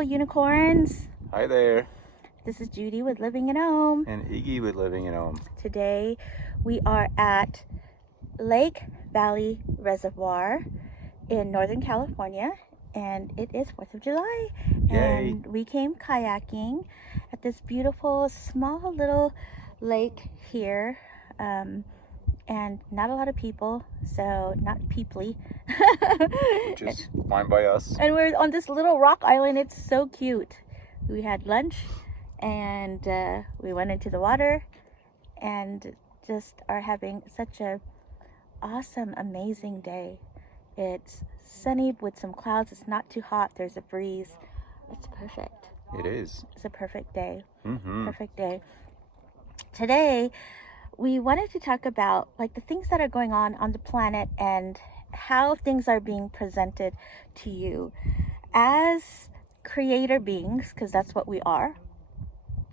beautiful unicorns. Hi there. This is Judy with Living in Home. And Iggy with Living in Home. Today we are at Lake Valley Reservoir in Northern California, and it is 4th of July. Yay. And we came kayaking at this beautiful small little lake here. And not a lot of people, so not peeply. Which is fine by us. And we're on this little rock island. It's so cute. We had lunch and we went into the water and just are having such a awesome, amazing day. It's sunny with some clouds. It's not too hot. There's a breeze. It's perfect. It is. It's a perfect day. Mm-hmm. Perfect day. Today, we wanted to talk about like the things that are going on the planet and how things are being presented to you as creator beings, because that's what we are.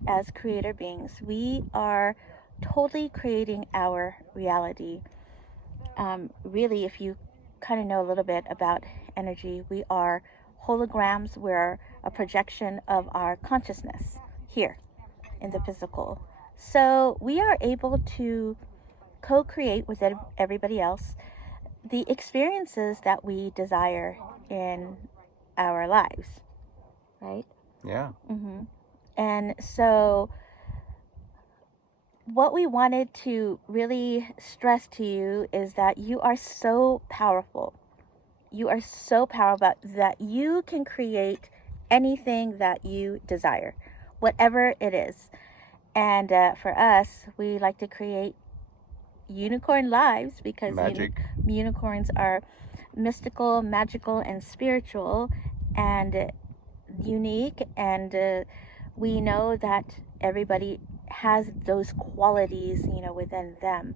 As creator beings, we are totally creating our reality. Really, if you kind of know a little bit about energy, we are holograms. We're a projection of our consciousness here in the physical. So we are able to co-create with everybody else the experiences that we desire in our lives, right? Yeah. Mm-hmm. And so what we wanted to really stress to you is that you are so powerful. You are so powerful that you can create anything that you desire, whatever it is. And for us, we like to create unicorn lives because unicorns are mystical, magical, and spiritual and unique. And we know that everybody has those qualities, within them.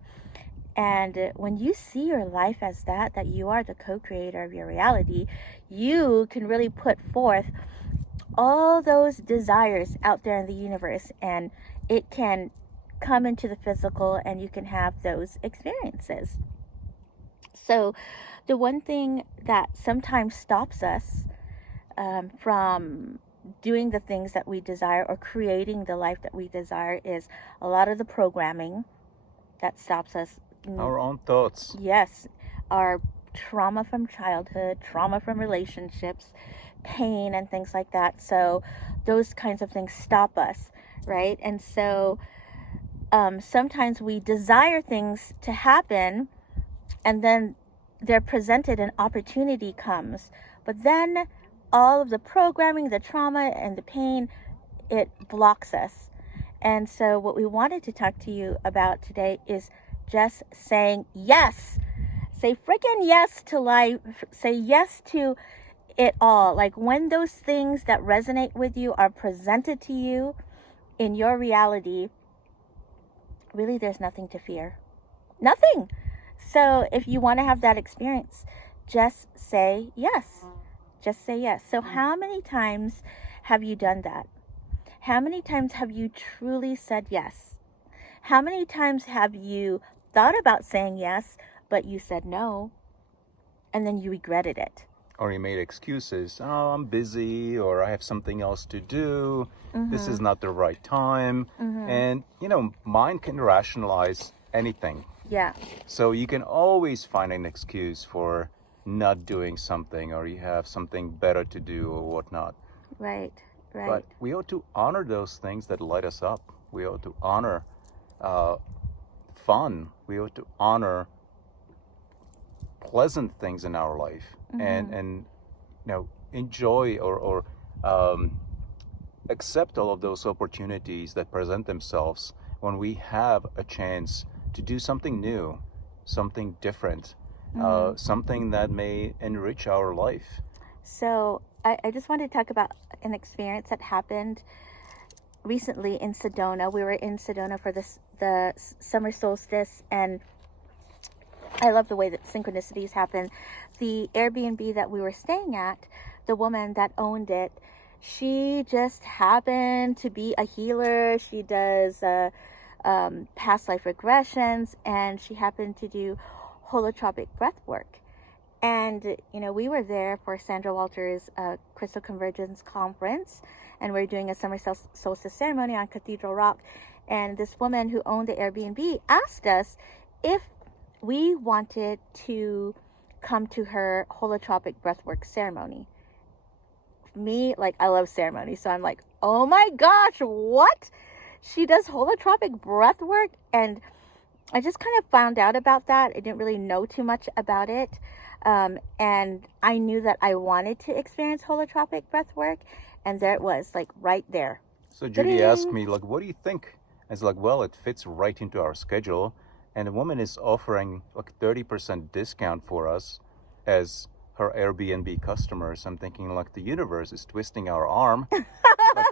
And when you see your life as that you are the co-creator of your reality, you can really put forth all those desires out there in the universe, and it can come into the physical and you can have those experiences. So the one thing that sometimes stops us from doing the things that we desire or creating the life that we desire is a lot of the programming that stops us. Our own thoughts. Yes. Our trauma from childhood, trauma from relationships, pain and things like that. So those kinds of things stop us, right? And so sometimes we desire things to happen and then they're presented, an opportunity comes, but then all of the programming, the trauma and the pain, it blocks us. And so what we wanted to talk to you about today is just saying yes. Say freaking yes to life. Say yes to it all. Like when those things that resonate with you are presented to you in your reality, really there's nothing to fear. Nothing. So if you want to have that experience, just say yes. Just say yes. So how many times have you done that? How many times have you truly said yes? How many times have you thought about saying yes, but you said no, and then you regretted it? Or you made excuses. Oh, I'm busy, or I have something else to do. Mm-hmm. This is not the right time. Mm-hmm. And, mind can rationalize anything. Yeah. So you can always find an excuse for not doing something, or you have something better to do or whatnot. Right. But we ought to honor those things that light us up. We ought to honor fun. We ought to honor pleasant things in our life, mm-hmm. and enjoy or accept all of those opportunities that present themselves when we have a chance to do something new, something different, mm-hmm. Something that may enrich our life. So I just wanted to talk about an experience that happened recently in Sedona. We were in Sedona for the summer solstice, and I love the way that synchronicities happen. The Airbnb that we were staying at, the woman that owned it, she just happened to be a healer. She does past life regressions, and she happened to do holotropic breath work. And, we were there for Sandra Walter's Crystal Convergence Conference, and we are doing a summer solstice ceremony on Cathedral Rock. And this woman who owned the Airbnb asked us if we wanted to come to her holotropic breathwork ceremony. Me, like, I love ceremonies, so I'm like, oh my gosh, what? She does holotropic breathwork? And I just kind of found out about that. I didn't really know too much about it. And I knew that I wanted to experience holotropic breathwork, and there it was, like, right there. So Judy asked me, like, what do you think? I was like, well, it fits right into our schedule. And the woman is offering like 30% discount for us as her Airbnb customers. I'm thinking, like, the universe is twisting our arm. Like,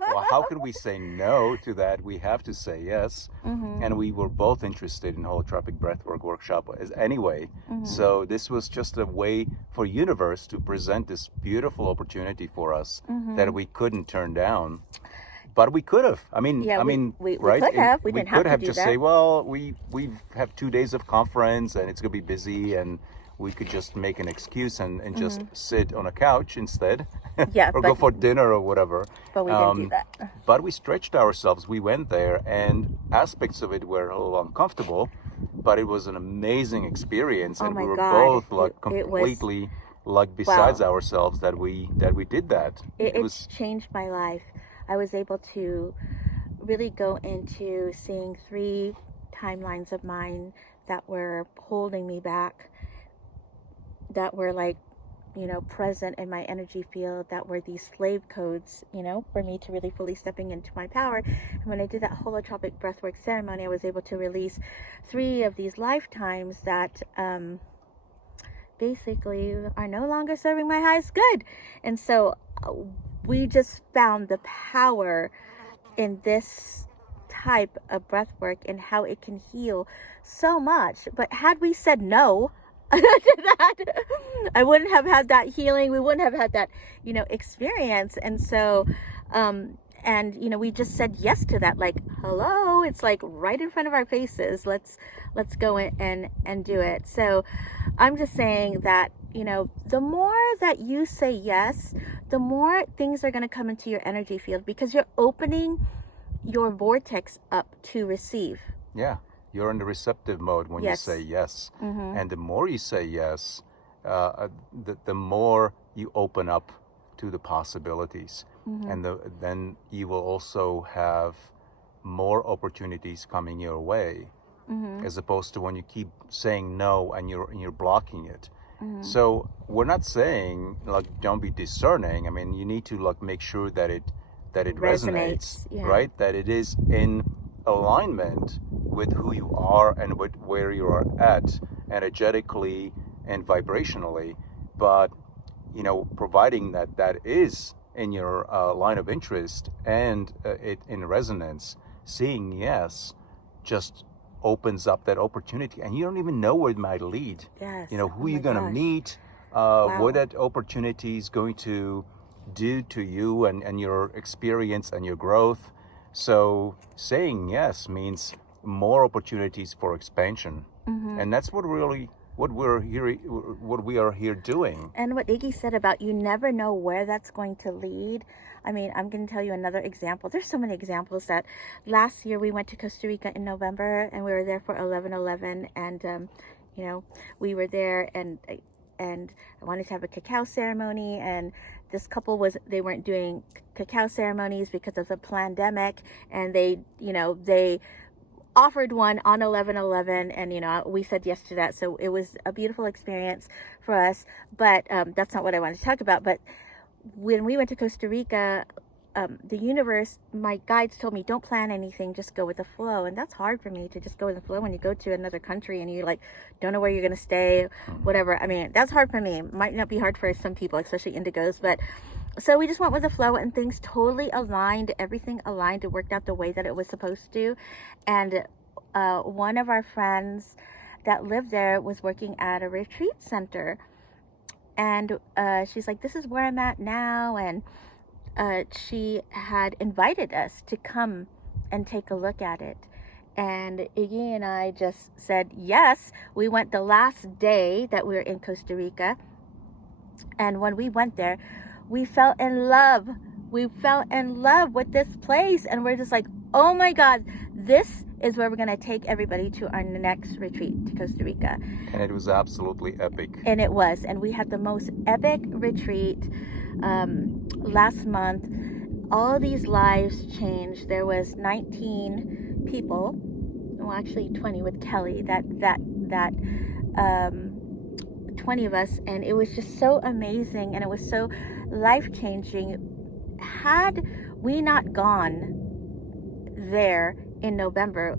well, how could we say no to that? We have to say yes. Mm-hmm. And we were both interested in holotropic breathwork workshop anyway. Mm-hmm. So this was just a way for universe to present this beautiful opportunity for us that we couldn't turn down. But we could have. I mean, we right? could have. We didn't have to do just that. Say, well, we have 2 days of conference and it's gonna be busy, and we could just make an excuse and just sit on a couch instead. Yeah, or go for dinner or whatever. But we didn't do that. But we stretched ourselves. We went there, and aspects of it were a little uncomfortable, but it was an amazing experience, and we were both like completely like besides ourselves that we did that. It changed my life. I was able to really go into seeing 3 timelines of mine that were holding me back, that were like, present in my energy field, that were these slave codes, for me to really fully stepping into my power. And when I did that holotropic breathwork ceremony, I was able to release 3 of these lifetimes that basically are no longer serving my highest good. And so we just found the power in this type of breath work and how it can heal so much. But had we said no to that, I wouldn't have had that healing. We wouldn't have had that, experience. And so, we just said yes to that. Like, hello, it's like right in front of our faces. Let's go in and do it. So I'm just saying that, the more that you say yes, the more things are going to come into your energy field, because you're opening your vortex up to receive. Yeah, you're in the receptive mode when you say yes. Mm-hmm. And the more you say yes, the more you open up to the possibilities. Mm-hmm. And then you will also have more opportunities coming your way, as opposed to when you keep saying no and you're blocking it. Mm-hmm. So we're not saying like don't be discerning. I mean, you need to like make sure that it resonates, right? That it is in alignment with who you are and with where you are at energetically and vibrationally. But providing that is in your line of interest and it in resonance, saying yes just opens up that opportunity, and you don't even know where it might lead. Yes. Who you're going to meet, what that opportunity is going to do to you and your experience and your growth. So saying yes means more opportunities for expansion. Mm-hmm. And that's what we are here doing. And what Iggy said about you never know where that's going to lead. I mean, I'm going to tell you another example. There's so many examples that last year we went to Costa Rica in November, and we were there for 11/11, and we were there, and I wanted to have a cacao ceremony, and this couple they weren't doing cacao ceremonies because of the pandemic, and they offered one on 11/11, and we said yes to that. So it was a beautiful experience for us, but that's not what I wanted to talk about. But when we went to Costa Rica, the universe, my guides told me, don't plan anything, just go with the flow. And that's hard for me, to just go with the flow when you go to another country and you like don't know where you're going to stay, whatever. I mean, that's hard for me. Might not be hard for some people, especially indigos, but so we just went with the flow, and things totally aligned. Everything aligned. It worked out the way that it was supposed to. And one of our friends that lived there was working at a retreat center. And she's like, this is where I'm at now. And she had invited us to come and take a look at it. And Iggy and I just said yes. We went the last day that we were in Costa Rica. And when we went there, we fell in love. We fell in love with this place. And we're just like, oh my God, this is where we're going to take everybody to our next retreat to Costa Rica. And it was absolutely epic. And it was. And we had the most epic retreat last month. All these lives changed. There was 19 people, well, actually 20 with Kelly, that 20 of us, and it was just so amazing, and it was so life-changing. Had we not gone there in November,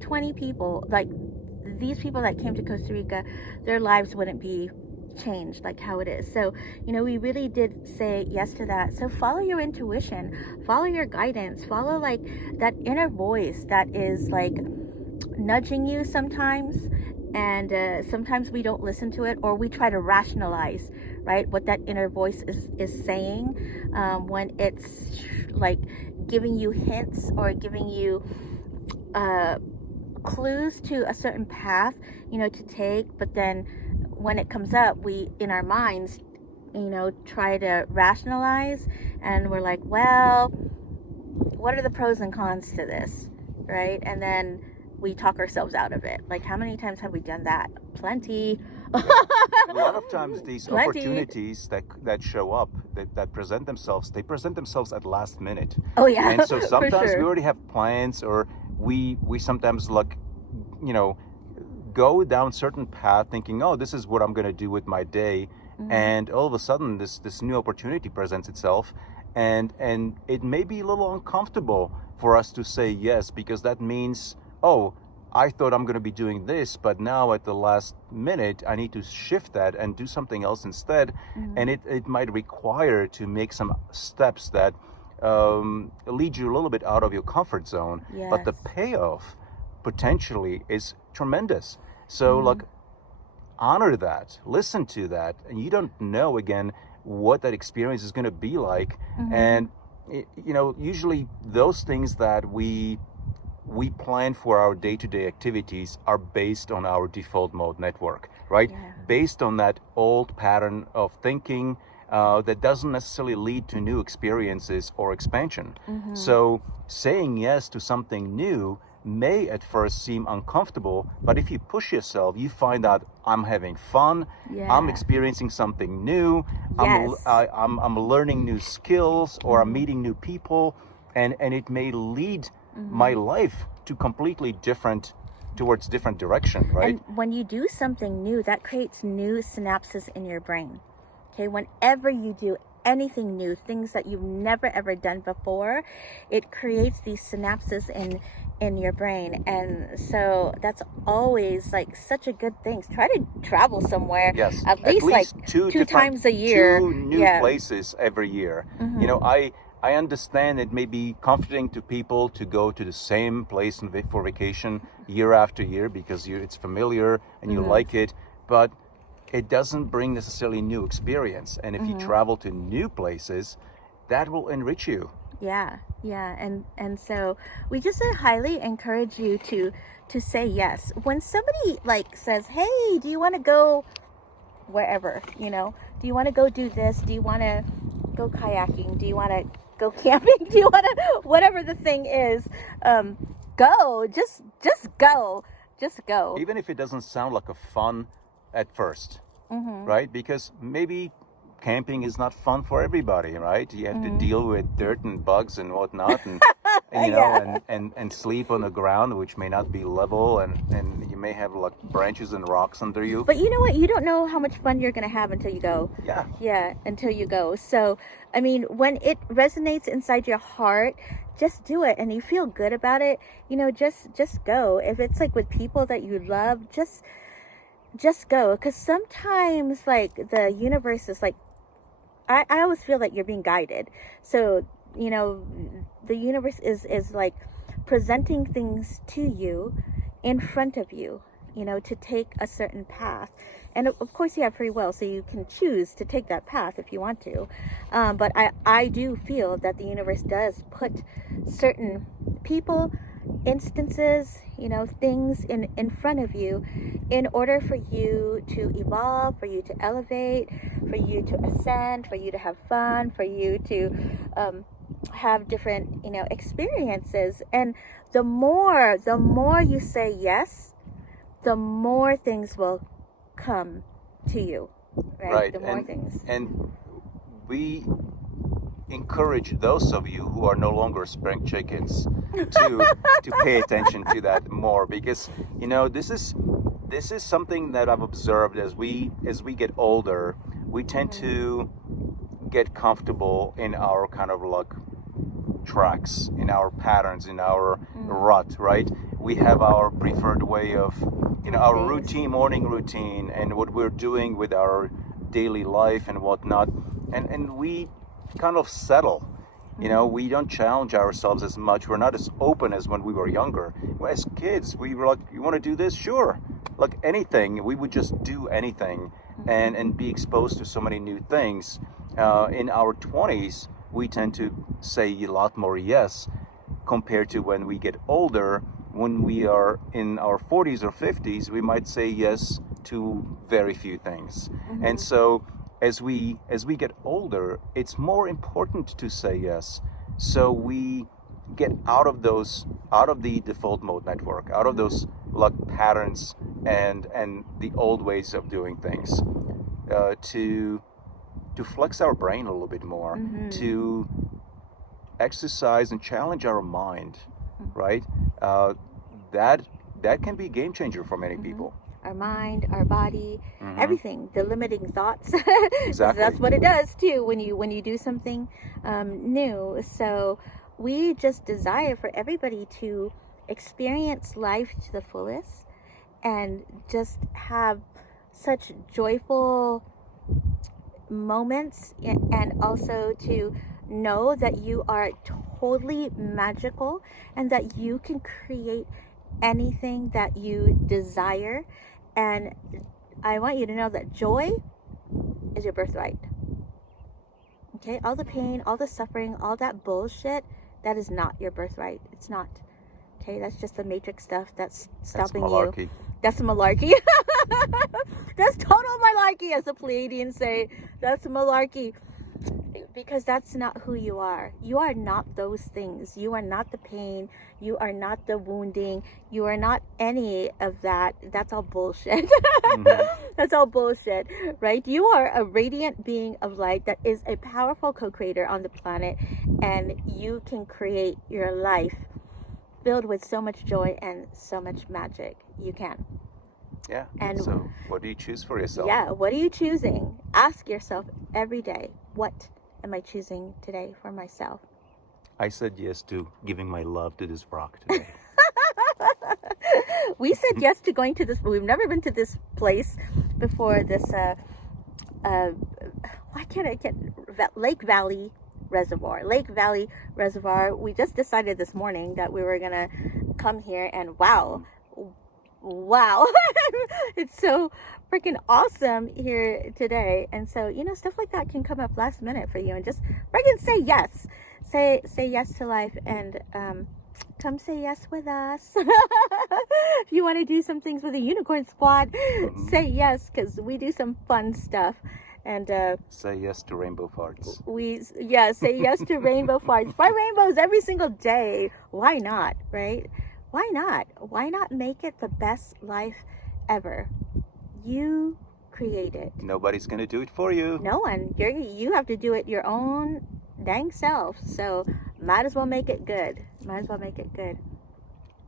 20 people, like these people that came to Costa Rica, their lives wouldn't be changed like how it is. So, you know, we really did say yes to that. So follow your intuition, follow your guidance, follow like that inner voice that is like nudging you sometimes. And sometimes we don't listen to it, or we try to rationalize, right, what that inner voice is saying, when it's like giving you hints or giving you clues to a certain path, you know, to take. But then when it comes up, we, in our minds, you know, try to rationalize, and we're like, well, what are the pros and cons to this, right? And then we talk ourselves out of it. Like, how many times have we done that? Plenty. A lot of times these opportunities that show up, that present themselves, they present themselves at last minute. Oh yeah. And so sometimes sure. we already have plans, or we sometimes, like, you know, go down certain path thinking, oh, this is what I'm going to do with my day. Mm-hmm. And all of a sudden this new opportunity presents itself, and it may be a little uncomfortable for us to say yes, because that means, oh, I thought I'm going to be doing this, but now at the last minute, I need to shift that and do something else instead. Mm-hmm. And it might require to make some steps that lead you a little bit out of your comfort zone. Yes. But the payoff potentially is tremendous. So, like, honor that, listen to that. And you don't know, again, what that experience is going to be like. Mm-hmm. And, you know, usually those things that we plan for our day-to-day activities are based on our default mode network, right? Yeah. Based on that old pattern of thinking that doesn't necessarily lead to new experiences or expansion. Mm-hmm. So saying yes to something new may at first seem uncomfortable, but if you push yourself, you find out, I'm having fun, yeah. I'm experiencing something new, yes. I'm learning new skills, or I'm meeting new people, and it may lead my life to completely towards different direction, right? And when you do something new, that creates new synapses in your brain. Okay, whenever you do anything new, things that you've never ever done before, it creates these synapses in your brain. And so that's always like such a good thing. Try to travel somewhere. Yes, at least like two times a year. 2 new places every year. Mm-hmm. You know, I understand it may be comforting to people to go to the same place for vacation year after year because it's familiar and you like it, but it doesn't bring necessarily new experience. And if you travel to new places, that will enrich you. Yeah. And so we just highly encourage you to say yes. When somebody like says, hey, do you want to go wherever, you know, do you want to go do this? Do you want to go kayaking? Do you want to go camping? Do you want to, whatever the thing is, go, just go. Even if it doesn't sound like a fun at first, right? Because maybe camping is not fun for everybody, right? You have to deal with dirt and bugs and whatnot, and you know, and sleep on the ground, which may not be level, and you may have like branches and rocks under you. But you know what? You don't know how much fun you're going to have until you go. Yeah, until you go. So, I mean, when it resonates inside your heart, just do it, and you feel good about it. You know, just go. If it's like with people that you love, just go. Because sometimes, like, the universe is like, I always feel that you're being guided. So, you know, the universe is like presenting things to you in front of you, you know, to take a certain path. And of course you have free will, so you can choose to take that path if you want to. But I do feel that the universe does put certain people instances, things in front of you in order for you to evolve, for you to elevate, for you to ascend, for you to have fun, for you to have different, experiences. And the more you say yes, the more things will come to you, right? The more things. And we encourage those of you who are no longer spring chickens to pay attention to that more, because this is something that I've observed as we get older. We tend to get comfortable in our kind of like tracks, in our patterns, in our rut, right? We have our preferred way of our morning routine, and what we're doing with our daily life and whatnot, and we kind of settle. We don't challenge ourselves as much. We're not as open as when we were younger. As kids, we were like, you want to do this? Sure. Like anything, we would just do anything and be exposed to so many new things. In our 20s, we tend to say a lot more yes compared to when we get older. When we are in our 40s or 50s, we might say yes to very few things. And so as we get older, it's more important to say yes. So we get out of the default mode network, out of those like patterns and the old ways of doing things, to flex our brain a little bit more, to exercise and challenge our mind, right? That can be a game changer for many people. Our mind, our body, everything, the limiting thoughts. Exactly. That's what it does too when you do something new. So we just desire for everybody to experience life to the fullest and just have such joyful moments, and also to know that you are totally magical and that you can create anything that you desire. And I want you to know that joy is your birthright. Okay, all the pain, all the suffering, all that bullshit, that is not your birthright. It's not. Okay, that's just the matrix stuff that's stopping you. That's malarkey. That's total malarkey, as the Pleiadians say. That's malarkey. Because that's not who you are. You are not those things. You are not the pain. You are not the wounding. You are not any of that. That's all bullshit. That's all bullshit, right? You are a radiant being of light that is a powerful co-creator on the planet, and you can create your life filled with so much joy and so much magic. You can. Yeah. And so what do you choose for yourself? Yeah, what are you choosing? Ask yourself every day, what am I choosing today for myself? I said yes to giving my love to this rock today. We said yes to going to this. We've never been to this place before. This why can't I get Lake Valley Reservoir? Lake Valley Reservoir. We just decided this morning that we were gonna come here, and wow, it's so freaking awesome here today. And so stuff like that can come up last minute for you, and just freaking say yes. Say yes to life, and come say yes with us. If you want to do some things with the Unicorn Squad, say yes, because we do some fun stuff. And say yes to rainbow farts. Say yes to rainbow farts. Fry rainbows every single day. Why not, right? Why not? Why not make it the best life ever? You create it. Nobody's gonna do it for you. No one. You have to do it your own dang self. So might as well make it good.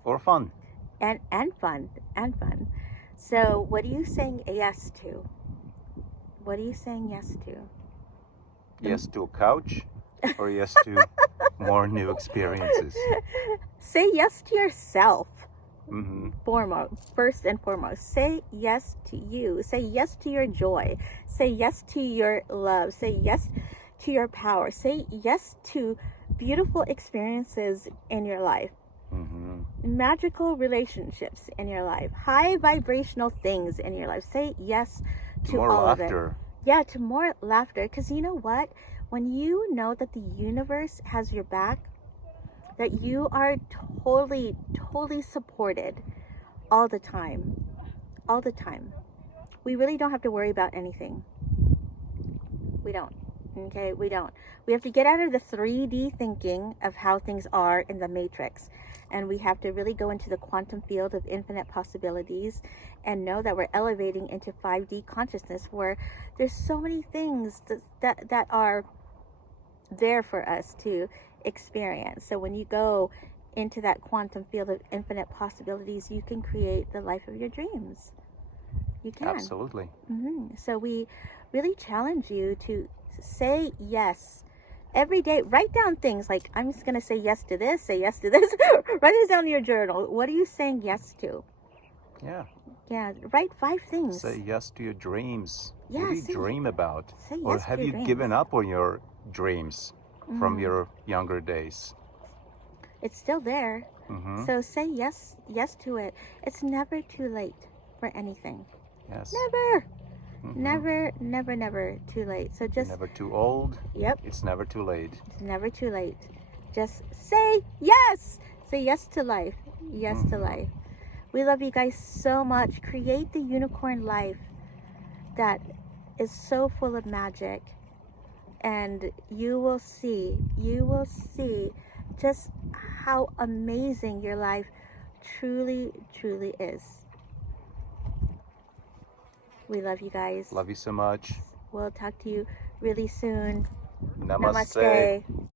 Or fun. And fun. So what are you saying yes to? What are you saying yes to? Yes to a couch, or yes to more new experiences? Say yes to yourself. First and foremost, say yes to you. Say yes to your joy. Say yes to your love. Say yes to your power. Say yes to beautiful experiences in your life. Magical relationships in your life. High vibrational things in your life. Say yes to more all laughter. of it. Yeah, to more laughter. Because you know what? When you know that the universe has your back, that you are totally, totally supported all the time. All the time. We really don't have to worry about anything. We don't. Okay, we don't. We have to get out of the 3D thinking of how things are in the matrix. And we have to really go into the quantum field of infinite possibilities and know that we're elevating into 5D consciousness, where there's so many things that are there for us to experience. So when you go into that quantum field of infinite possibilities, you can create the life of your dreams. You can. Absolutely. So we really challenge you to say yes every day. Write down things like, I'm just going to say yes to this, say yes to this. Write it down in your journal. What are you saying yes to? Yeah. Yeah, write 5 things. Say yes to your dreams. Yeah, What do you dream about? Say yes Or to have your you dreams. given up on your dreams from your younger days? It's still there. So say yes to it. It's never too late for anything. Yes. Never. Never too late. So You're just never too old. Yep. It's never too late. It's never too late. Just say yes. Say yes to life. Yes to life. We love you guys so much. Create the unicorn life that is so full of magic. And you will see just how amazing your life truly, truly is. We love you guys. Love you so much. We'll talk to you really soon. Namaste. Namaste.